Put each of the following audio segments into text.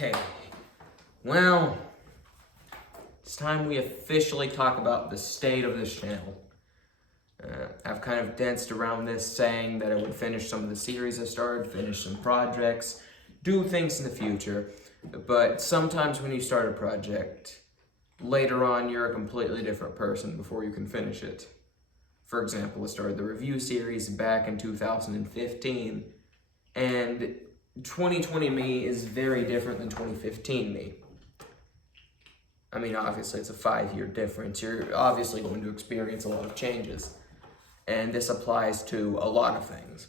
Okay, well, it's time we officially talk about the state of this channel. I've kind of danced around this saying that I would finish some of the series I started, finish some projects, do things in the future, but sometimes when you start a project, later on you're a completely different person before you can finish it. For example, I started the review series back in 2015, and 2020 me is very different than 2015 me. I mean, obviously it's a 5-year difference. You're obviously going to experience a lot of changes. And this applies to a lot of things.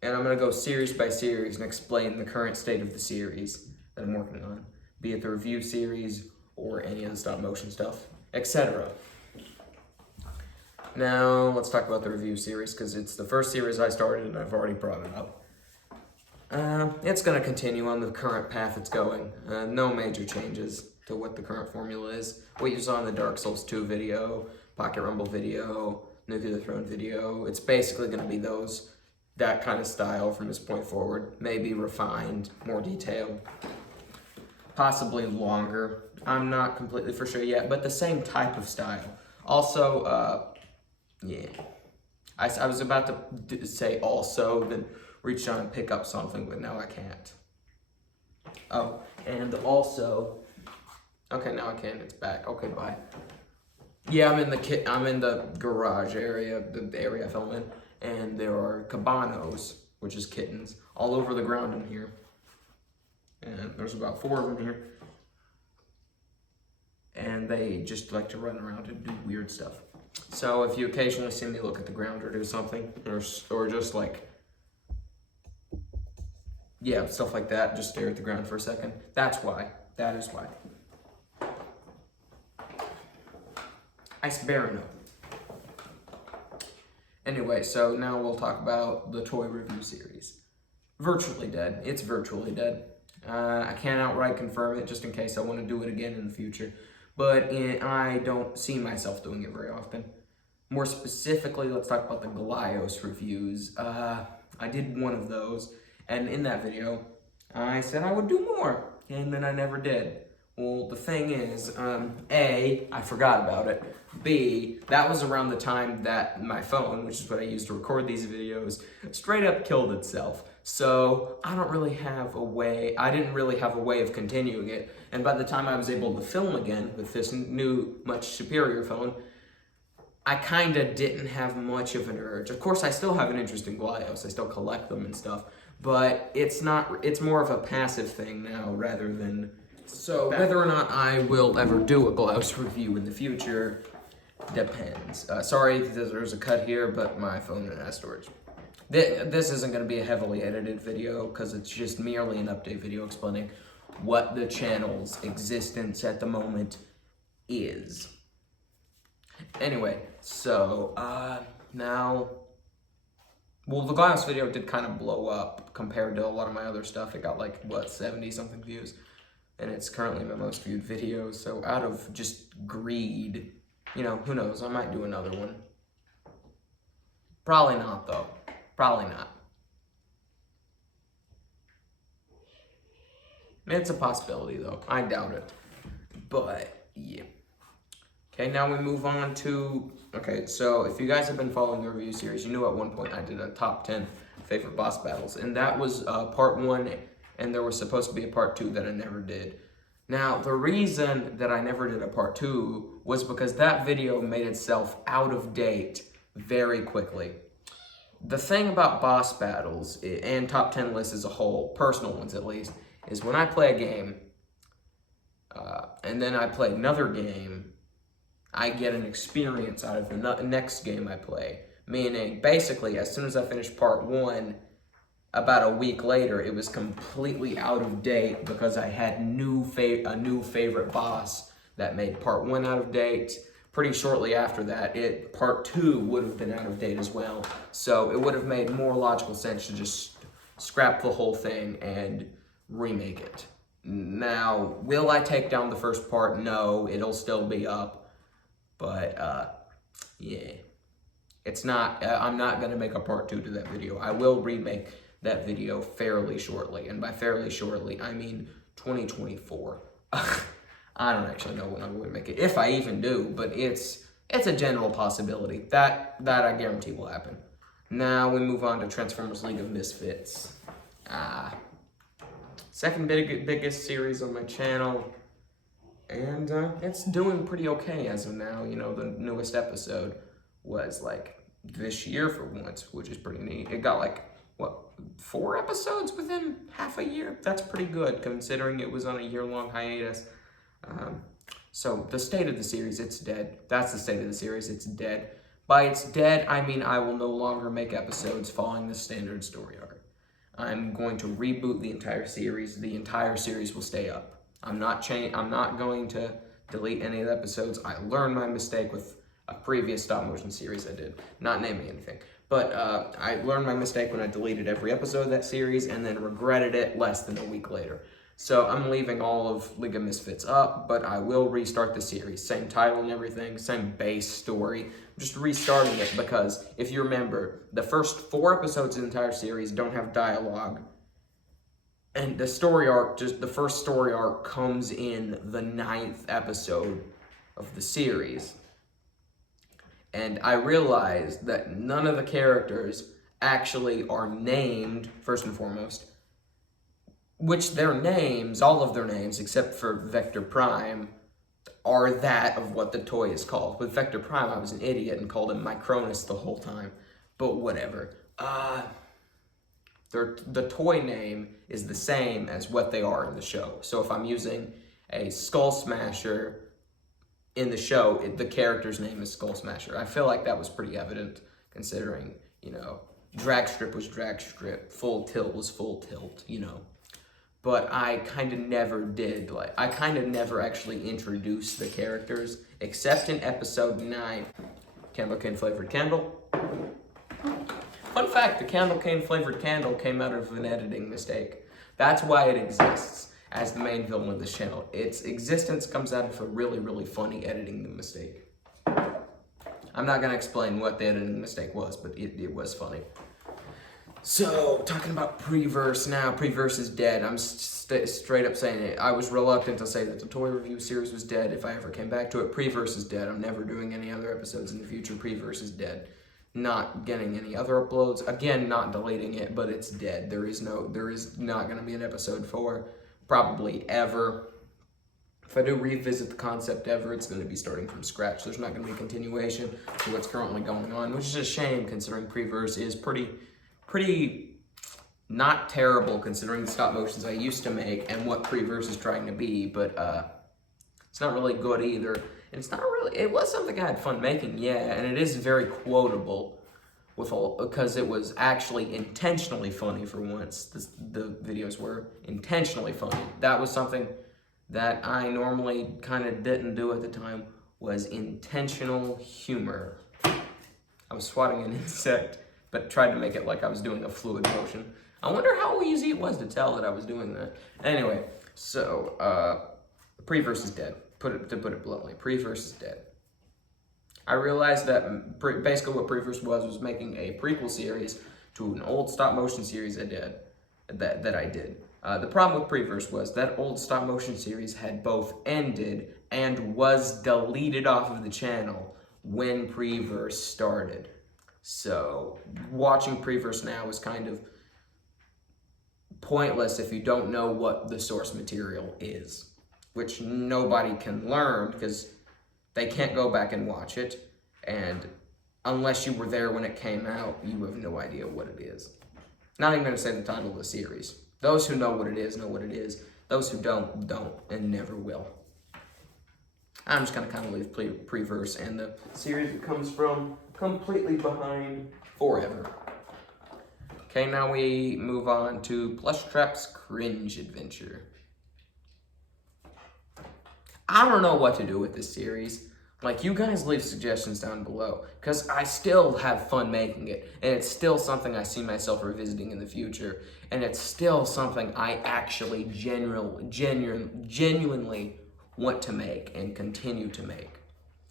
And I'm going to go series by series and explain the current state of the series that I'm working on, be it the review series or any of the stop motion stuff, etc. Now, let's talk about the review series, because it's the first series I started and I've already brought it up. It's going to continue on the current path it's going. No major changes to what the current formula is. What you saw in the Dark Souls 2 video, Pocket Rumble video, Nuclear Throne video, it's basically going to be that kind of style from this point forward. Maybe refined, more detailed, possibly longer. I'm not completely for sure yet, but the same type of style. Also, yeah. I was about to say also, then reach down and pick up something, but now I can't. Oh, and also, okay, now I can. It's back. Okay, bye. Yeah, I'm in the garage area, the area I film in, and there are cabanos, which is kittens, all over the ground in here. And there's about 4 of them here. And they just like to run around and do weird stuff. So if you occasionally see me look at the ground or do something, or just like, yeah, stuff like that, just stare at the ground for a second, that's why. That is why. Ice Barino. Anyway, so now we'll talk about the toy review series. Virtually dead. It's virtually dead. I can't outright confirm it just in case I want to do it again in the future. But I don't see myself doing it very often. More specifically, let's talk about the Galios reviews. I did one of those, and in that video, I said I would do more, and then I never did. Well, the thing is, A, I forgot about it. B, that was around the time that my phone, which is what I use to record these videos, straight up killed itself. So I didn't really have a way of continuing it. And by the time I was able to film again with this new, much superior phone, I kind of didn't have much of an urge. Of course, I still have an interest in Galios. I still collect them and stuff. But it's more of a passive thing now rather than... So whether or not I will ever do a Galios review in the future depends. Sorry if there's a cut here, but my phone has storage. This isn't going to be a heavily edited video because it's just merely an update video explaining what the channel's existence at the moment is. Anyway, so now... Well, the Galios video did kind of blow up compared to a lot of my other stuff. It got like, what, 70-something views? And it's currently my most viewed video, so out of just greed, you know, who knows, I might do another one. Probably not, though. Probably not. It's a possibility, though. I doubt it. But, yeah. Okay, now we move on to... Okay, so if you guys have been following the review series, you knew at one point I did a top 10 favorite boss battles, and that was part 1, and there was supposed to be a part 2 that I never did. Now, the reason that I never did a part 2 was because that video made itself out of date very quickly. The thing about boss battles, and top 10 lists as a whole, personal ones at least, is when I play a game, and then I play another game, I get an experience out of the next game I play. Meaning, basically, as soon as I finished part 1, about a week later, it was completely out of date because I had a new favorite boss that made part 1 out of date. Pretty shortly after that, part 2 would have been out of date as well. So it would have made more logical sense to just scrap the whole thing and remake it. Now, will I take down the first part? No, it'll still be up. But, yeah. It's not, I'm not going to make a part 2 to that video. I will remake that video fairly shortly. And by fairly shortly, I mean 2024. I don't actually know when I'm going to make it, if I even do, but it's a general possibility. That I guarantee will happen. Now we move on to Transformers League of Misfits. Second biggest series on my channel, and it's doing pretty okay as of now. You know, the newest episode was like this year for once, which is pretty neat. It got like, what, 4 episodes within half a year? That's pretty good considering it was on a year-long hiatus. So the state of the series, it's dead. That's the state of the series, it's dead. By it's dead, I mean I will no longer make episodes following the standard story arc. I'm going to reboot the entire series. The entire series will stay up. I'm not going to delete any of the episodes. I learned my mistake with a previous stop-motion series I did. Not naming anything. But I learned my mistake when I deleted every episode of that series and then regretted it less than a week later. So I'm leaving all of League of Misfits up, but I will restart the series. Same title and everything, same base story. I'm just restarting it because, if you remember, the first 4 episodes of the entire series don't have dialogue. And the story arc, just the first story arc, comes in the 9th episode of the series. And I realized that none of the characters actually are named, first and foremost, which their names, all of their names, except for Vector Prime, are that of what the toy is called. With Vector Prime, I was an idiot and called him Micronus the whole time, but whatever. The toy name is the same as what they are in the show. So if I'm using a Skull Smasher in the show, the character's name is Skull Smasher. I feel like that was pretty evident, considering, you know, Dragstrip was Dragstrip, Full Tilt was Full Tilt, you know. But I kind of never did, I kind of never actually introduced the characters, except in episode 9, Candle Cane Flavored Candle. Fun fact, the Candle Cane Flavored Candle came out of an editing mistake. That's why it exists as the main villain of this channel. Its existence comes out of a really, really funny editing mistake. I'm not going to explain what the editing mistake was, but it was funny. So, talking about Preverse now. Preverse is dead. I'm straight up saying it. I was reluctant to say that the toy review series was dead if I ever came back to it. Preverse is dead. I'm never doing any other episodes in the future. Preverse is dead. Not getting any other uploads. Again, not deleting it, but it's dead. There is not going to be an episode 4, probably ever. If I do revisit the concept ever, it's going to be starting from scratch. There's not going to be a continuation to what's currently going on, which is a shame considering Preverse is pretty not terrible considering the stop motions I used to make and what Preverse is trying to be, but it's not really good either. And it's not really, it was something I had fun making, yeah, and it is very quotable because it was actually intentionally funny for once. The videos were intentionally funny. That was something that I normally kind of didn't do at the time, was intentional humor. I was swatting an insect, but tried to make it like I was doing a fluid motion. I wonder how easy it was to tell that I was doing that. Anyway, so Preverse is dead. To put it bluntly, Preverse is dead. I realized that basically what Preverse was making a prequel series to an old stop motion series I did. The problem with Preverse was that old stop motion series had both ended and was deleted off of the channel when Preverse started. So watching Preverse now is kind of pointless if you don't know what the source material is, which nobody can learn because they can't go back and watch it, and unless you were there when it came out, you have no idea what it is. Not even going to say the title of the series. Those who know what it is know what it is. Those who don't, and never will. I'm just going to kind of leave Preverse and the series it comes from completely behind forever. Okay, now we move on to Plushtrap's Cringe Adventure. I don't know what to do with this series. Like, you guys leave suggestions down below, because I still have fun making it, and it's still something I see myself revisiting in the future, and it's still something I actually genuinely want to make and continue to make.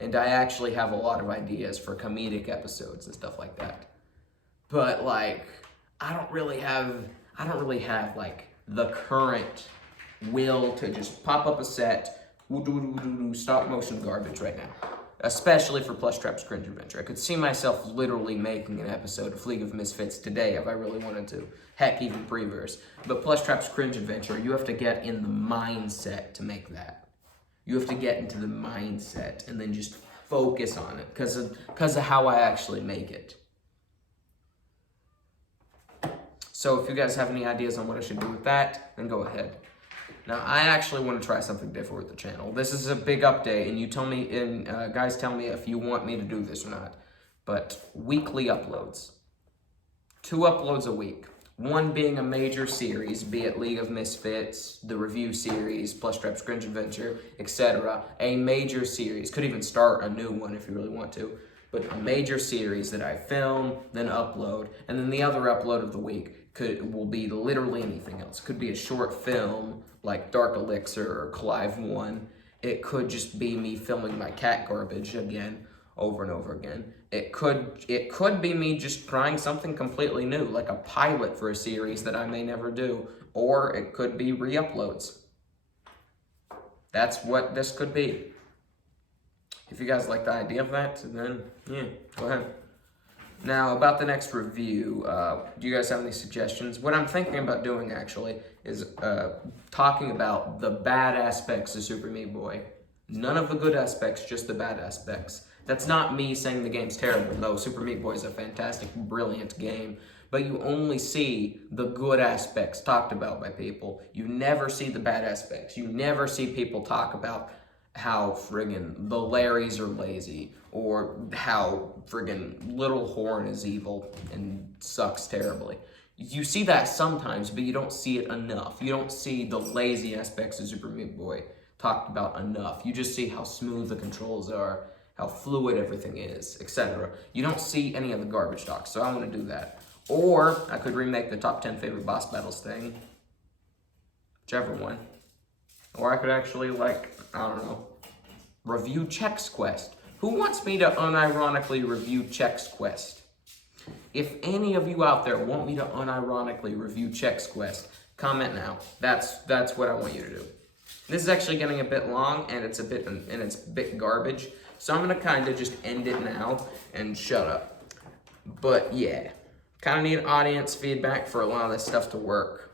And I actually have a lot of ideas for comedic episodes and stuff like that. But, like, I don't really have, like, the current will to just pop up a set, stop motion garbage right now. Especially for Plush Trap's Cringe Adventure. I could see myself literally making an episode of League of Misfits today if I really wanted to. Heck, even Preverse. But Plush Trap's Cringe Adventure, you have to get in the mindset to make that. You have to get into the mindset and then just focus on it because of how I actually make it. So if you guys have any ideas on what I should do with that, then go ahead. Now, I actually want to try something different with the channel. This is a big update, and you tell me, guys tell me if you want me to do this or not. But weekly uploads. 2 uploads a week. One being a major series, be it League of Misfits, the review series, Plush Trap's Cringe Adventure, etc. A major series. Could even start a new one if you really want to. But a major series that I film, then upload, and then the other upload of the week will be literally anything else. It could be a short film like Dark Elixir or Clive 1. It could just be me filming my cat garbage again, over and over again. It could be me just trying something completely new, like a pilot for a series that I may never do, or it could be re-uploads. That's what this could be. If you guys like the idea of that, then yeah, go ahead. Now, about the next review, do you guys have any suggestions? What I'm thinking about doing, actually, is talking about the bad aspects of Super Meat Boy. None of the good aspects, just the bad aspects. That's not me saying the game's terrible, though. Super Meat Boy is a fantastic, brilliant game. But you only see the good aspects talked about by people. You never see the bad aspects. You never see people talk about how friggin' the Larrys are lazy, or how friggin' Little Horn is evil and sucks terribly. You see that sometimes, but you don't see it enough. You don't see the lazy aspects of Super Meat Boy talked about enough. You just see how smooth the controls are, how fluid everything is, etc. You don't see any of the garbage talk, so I want to do that. Or I could remake the top 10 favorite boss battles thing, whichever one. Or I could actually, I don't know, review Chex Quest. Who wants me to unironically review Chex Quest? If any of you out there want me to unironically review Chex Quest, comment now. That's what I want you to do. This is actually getting a bit long, and it's a bit garbage, so I'm gonna kind of just end it now and shut up. But yeah, kind of need audience feedback for a lot of this stuff to work.